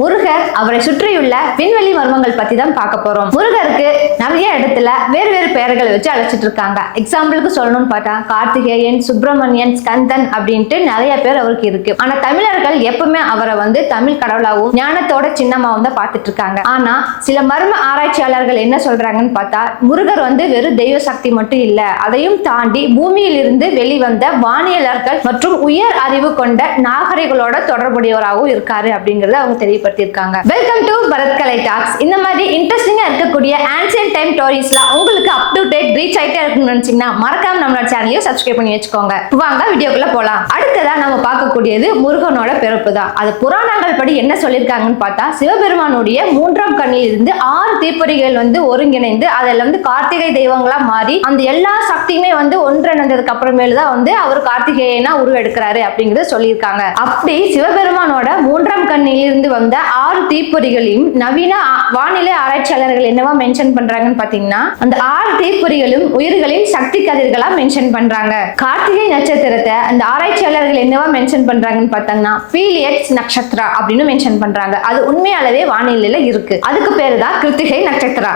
முருகர் அவரை சுற்றியுள்ள விண்வெளி மர்மங்கள் பத்தி தான் பார்க்க போறோம். முருகருக்கு நிறைய இடத்துல வேறு வேறு பெயர்களை வச்சு அழைச்சிட்டு இருக்காங்க. எக்ஸாம்பிளுக்கு சொல்லணும்னு பார்த்தா கார்த்திகேயன், சுப்பிரமணியன், ஸ்கந்தன் அப்படின்ட்டு நிறைய பேர் அவருக்கு இருக்கு. ஆனா தமிழர்கள் எப்பவுமே அவரை தமிழ் கடவுளாகவும் ஞானத்தோட சின்னமாவும் தான் பார்த்துட்டு இருக்காங்க. ஆனா சில மர்ம ஆராய்ச்சியாளர்கள் என்ன சொல்றாங்கன்னு பார்த்தா முருகர் வெறும் தெய்வ சக்தி மட்டும் இல்ல, அதையும் தாண்டி பூமியில் இருந்து வெளிவந்த வானியலர்கள் மற்றும் உயர் அறிவு கொண்ட நாகரிகளோட தொடர்புடையவராகவும் இருக்காரு அப்படிங்கறத அவங்க தெரியப்படுத்தியிருக்காங்க. Welcome to Bharath Kalai talks. இந்த மாதிரி இன்ட்ரெஸ்டிங்கா இருக்கக்கூடிய ஆன்சியன்ட் டைம் ஸ்டோரிஸ்லாம் உங்களுக்கு அப் டு டேட் ரீச் ஆயிட்டே இருக்குன்னு நினைச்சீங்கன்னா மறக்காம நம்மளோட சேனலையும் சப்ஸ்கிரைப் பண்ணி வச்சுக்கோங்க. வாங்க வீடியோக்குள்ள போலாம். அடுத்ததா நம்ம பார்க்கக்கூடியது முருகனோட பிறப்பு தான். அது புராணங்கள் படி என்ன சொல்லியிருக்காங்கன்னு பார்த்தா சிவபெருமானுடைய 3ஆம் கண்ணில் இருந்து 6 தீப்பொறிகள் ஒருங்கிணைந்து அதில் கார்த்திகை தெய்வங்களா மாறி அந்த எல்லா சக்தியுமே ஒன்றிணைந்ததுக்கு அப்புறமேல தான் அவர் கார்த்திகேயனா உருவெடுக்கிறாரு அப்படிங்கறத சொல்லியிருக்காங்க. அப்படி சிவபெருமானோட 3ஆம் கண்ணில் இருந்து வந்த 6 தீப்பொறிகளையும் நவீன வானிலை ஆராய்ச்சியாளர்கள் என்னவா மென்ஷன் பண்றாங்கன்னு பாத்தீங்கன்னா அந்த 6 தீப்பொறிகளும் உயிர்களின் சக்தி கதிர்களா மென்ஷன் பண்றாங்க. கார்த்திகை நட்சத்திரத்தை அந்த ஆராய்ச்சியாளர்கள் என்னவா மென்ஷன் பண்றாங்கன்னு பார்த்தாங்கன்னா பீலியட்ஸ் நட்சத்திரா அப்படின்னு மென்ஷன் பண்றாங்க. அது உண்மையாலவே வானிலையில இருக்கு. அதுக்கு பேரு தான் Krittika Nakshatra.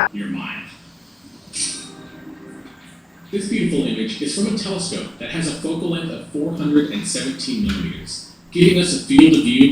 This beautiful image is from a telescope that has a focal length of 417 millimeters, giving us a field of view.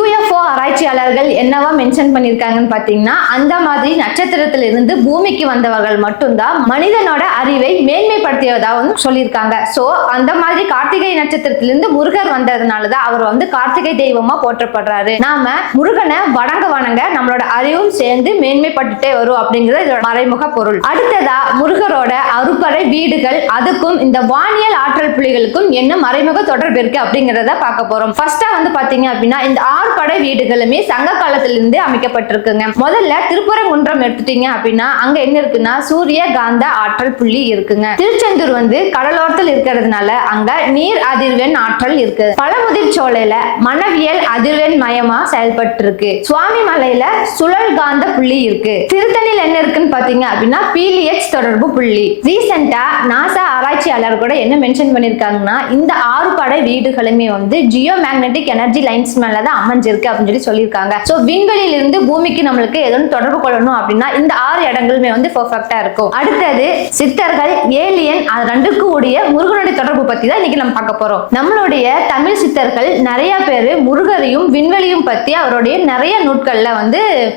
UFO ஆராய்ச்சியாளர்கள் என்னவா மென்ஷன் பண்ணிருக்காங்கன்னு பாத்தீங்கன்னா அந்த மாதிரி நட்சத்திரத்திலிருந்து பூமிக்கு வந்தவர்கள் மட்டும்தான் மனிதனோட அறிவை மேன்மைப்படுத்தியதா சொல்லியிருக்காங்க. சோ அந்த மாதிரி கார்த்திகை நட்சத்திரத்திலிருந்து முருகர் வந்ததுனாலதான் அவர் கார்த்திகை தெய்வமா போற்றப்படுறாரு. நாம முருகனை வணங்க நம்மளோட அறிவும் சேர்ந்து மேன்மைப்பட்டுட்டே வரும் அப்படிங்கிறது இதோட மறைமுக பொருள். அடுத்ததா முருகரோட அறுபடை வீடுகள் அதுக்கும் இந்த வானியல் ஆற்றல் புள்ளிகளுக்கும் என்ன மறைமுக தொடர்பு இருக்கு அப்படிங்கறத பார்க்க போறோம். ஃபர்ஸ்டா பாத்தீங்க அப்படின்னா இந்த 6 படை வீடுகளுமே சங்க காலத்திலிருந்து அமைக்கப்பட்டிருக்குங்க. முதல்ல திருப்பரங்குன்றம் எடுத்துட்டீங்க அப்படின்னா அங்க என்ன இருக்குன்னா சூரிய காந்த ஆற்றல் புள்ளி இருக்குங்க. திருச்செந்தூர் கடலோரத்தில் இருக்கிறதுனால அங்க நீர் அதிர்வெண் ஆற்றல் இருக்கு. பழமுதிர் சோலையில மனவியல் அதிர்வெண் மயமா செயல்பட்டு இருக்கு. சுவாமி மலையில சுழல் காந்த புள்ளி இருக்கு. திருத்தணியில் என்ன இருக்குன்னு பாத்தீங்க அப்படின்னா பீலியட்ஸ் தொடர்பு புள்ளி. ரீசெண்டா நாசா ஆராய்ச்சியாளர் கூட என்ன மென்ஷன் பண்ணிருக்காங்கன்னா இந்த 6 படை வீடுகளுமே ஜியோ மேக்னெட்டிக் எனர்ஜி லைன்ஸ் மேல அமைஞ்சிருக்கு அப்படின்னு சொல்லியிருக்காங்க. சோ விண்வெளியில இருந்து பூமிக்கு நம்மளுக்கு ஏதோன்னு தொடர்பு கொள்ளணும் அப்படின்னா இந்த 6 இடங்களுமே பெர்ஃபெக்ட்டா இருக்கும். அடுத்தது சித்தர்கள், ஏலியன், அது ரெண்டுக்கு கூடிய முருகனுடைய தொடர்பு பத்தி தான் இன்னைக்கு நம்ம பார்க்க போறோம். நம்மளுடைய தமிழ் சித்தர்கள் நிறைய பேரு முருகரையும் விண்வெளியும் பத்தி அவருடைய நிறைய நூட்கள்ல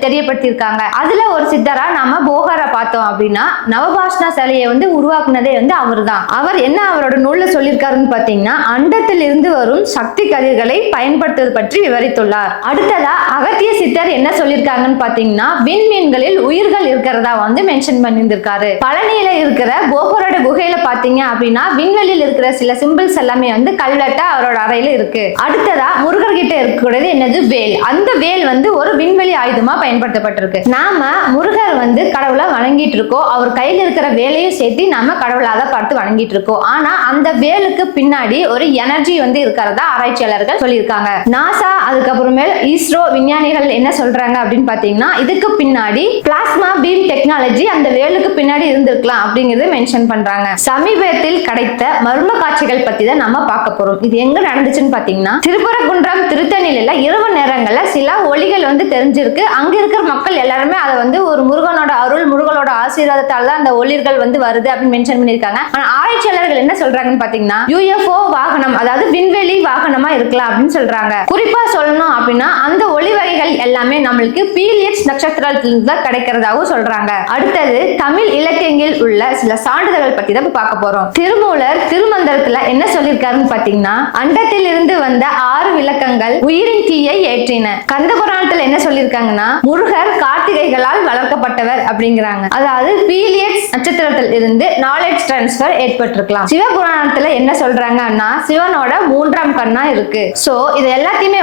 தெரியப்படுத்தியிருக்காங்க. அதுல ஒரு சித்தரா நாம போகரை பார்த்தோம் அப்படின்னா நவபாஷ்ணா சிலையை உருவாக்குனதே அவர் தான். அவர் என்ன அவரோட நூல்ல சொல்லியிருக்காருன்னு பாத்தீங்கன்னா அண்டத்தில் இருந்து வரும் சக்தி கதிர்களை பயன்படுத்துவது பற்றி விவரித்துள்ளார். அடுத்ததா அகத்திய சித்தர் என்ன சொல்லிருக்காங்கன்னு பாத்தீங்கன்னா விண்மீன்களில் உயிர்கள் இருக்கிறதா மென்ஷன் பண்ணியிருக்காரு. பழனியில இருக்கிற போகரோட குகையில பாத்தீங்க அப்படின்னா விண்வெளியில் இருக்கிற சில சிம்பிள்ஸ் எல்லாமே கல்வெட்டா அவரோட அறையில இருக்கு. அடுத்ததா முருகர் கிட்ட இருக்கக்கூடியது என்னது வேல். அந்த வேல் ஒரு விண்வெளி ஆயுதமா பயன்படுத்தப்பட்டிருக்கு. நாம முருகர் கடவுளா வணங்கிட்டு இருக்கோம். அவர் கையில இருக்கிற வேலையும் சேர்த்து நாம கடவுளாக பார்த்து வணங்கிட்டு இருக்கோம். ஆனா அந்த வேலுக்கு பின்னாடி ஒரு எனர்ஜி இருக்கிறதா ஆராய்ச்சியாளர்கள் சொல்லியிருக்காங்க. நாசா அதுக்கப்புறமேல் இஸ்ரோ விஞ்ஞானிகள் என்ன சொல்றாங்க அப்படின்னு பாத்தீங்கன்னா இதுக்கு பின்னாடி பிளாஸ்மா பீம் டெக்னாலஜி அந்த வேலுக்கு பின்னாடி இருந்திருக்கலாம் அப்படிங்கறத மென்ஷன் பண்றாங்க. சமீபத்தில் கிடைத்த மர்ம காட்சிகள் பத்தி தான் நம்ம பார்க்க போறோம். இது எங்க நடந்துச்சுன்னு பாத்தீங்கன்னா திருப்பரங்குன்றம் திருத்தணியில இரவு நேரங்கள்ல சில ஒளிகள் தெரிஞ்சிருக்கு. அங்க இருக்கிற மக்கள் எல்லாருமே அதை ஒரு முருகனோட அருள், முருகனோட ஆசீர்வாதத்தால் தான் அந்த ஒளிர்கள் வருது அப்படின்னு மென்ஷன் பண்ணிருக்காங்க. ஆனா ஆராய்ச்சியாளர்கள் என்ன சொல்றாங்கன்னு பாத்தீங்கன்னா UFO வாகனம், அதாவது விண்வெளி வாகனமா இருக்கலாம் அப்படின்னு சொல்றாங்க. குறிப்பா சொல்லணும் அப்படின்னா அந்த ஒளி வகைகள் எல்லாமே நம்மளுக்கு பீலியட்ஸ் நட்சத்திரத்திலிருந்து தான் கிடைக்கிறதாகவும் சொல்றாங்க. அடுத்தது தமிழ் இலக்கியங்களில் உள்ள சில சான்றிதழ்கள் பத்தி தான் பார்க்க போறோம். திருமூலர் திருமந்திரத்துல என்ன சொல்லியிருக்காருன்னு பாத்தீங்கன்னா அண்டத்தில் இருந்து வந்த 6 விளக்கங்கள் உயிரின் தீயை ஏற்றின. கந்த புராணத்துல என்ன சொல்லியிருக்காங்கன்னா முருகர் கார்த்திகைகளால் வளர்க்கப்பட்டவர் அப்படிங்கிறாங்க. அதாவது பீலியட்ஸ் நட்சத்திரத்தில் இருந்து நாலேஜ் டிரான்ஸ்பர் ஏற்பட்டிருக்கலாம். சிவபுராணத்துல என்ன சொல்றாங்கன்னா சிவனோட 3ஆம் கண்ணா இருக்கு. சோ இது எல்லாத்தையுமே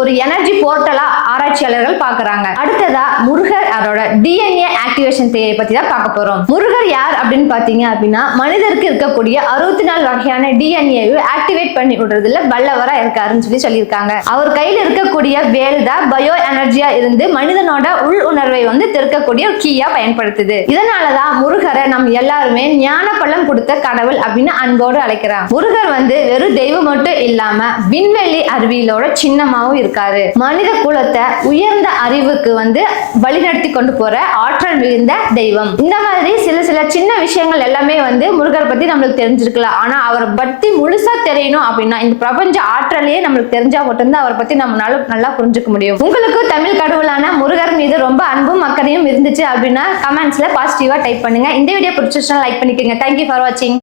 ஒரு எனர்ஜி போர்ட்டலா ஆராய்ச்சியாளர்கள் பாக்குறாங்க. அடுத்ததா முருகர் அவரோட DNA ஆக்டிவேஷன் தியரி பத்தி தான் பார்க்க போறோம். முருகர் யார் அப்படின்னு பாத்தீங்க அப்படின்னா மனிதருக்கு இருக்கக்கூடிய 64 வகையான DNA ஆக்டிவேட் பண்ணி விடுறதுல வல்லவரா இருக்காருன்னு சொல்லியிருக்காங்க. அவர் கையில இருக்கக்கூடிய வேல் தான் பயோ எனர்ஜியா இருந்து மனிதனோட உள் உணர்வை திறக்கக்கூடிய கீயா பயன்படுத்துது. இதனாலதான் முருகரை நம்ம எல்லாருமே ஞான ஞானப்பழம் கொடுத்த கடவுள் அப்படின்னு அன்போடு அழைக்கிறார். முருகர் வந்து வெறும் தெய்வம் மட்டும் இல்லாம விண்வெளி அறிவியலோட சின்னமாவும் இருக்காரு. மனித குலத்தை உயர்ந்த அறிவுக்கு வந்து வழிநடத்தி கொண்டு போற ஆற்றல் மிகுந்த தெய்வம். இந்த மாதிரி சில சின்ன விஷயங்கள் எல்லாமே வந்து முருகரை பத்தி நம்மளுக்கு தெரிஞ்சிருக்கலாம். ஆனா அவரை பத்தி முழுசா தெரியணும் அப்படின்னா இந்த பிரபஞ்ச ஆற்றலையே நம்மளுக்கு தெரிஞ்சா மட்டும்தான் அவரை பத்தி நம்மளால நல்லா புரிஞ்சுக்க முடியும். உங்களுக்கு தமிழ் கடவுளான முருகர் மீது ரொம்ப அன்பும் அக்கறையும் இருந்துச்சு அப்படின்னா கமெண்ட்ஸ்ல பாசிட்டிவா டைப் பண்ணுங்க. இந்த வீடியோ பிடிச்சிருந்தா லைக் பண்ணிக்கோங்க. தேங்க்யூ ஃபார் வாட்சிங்.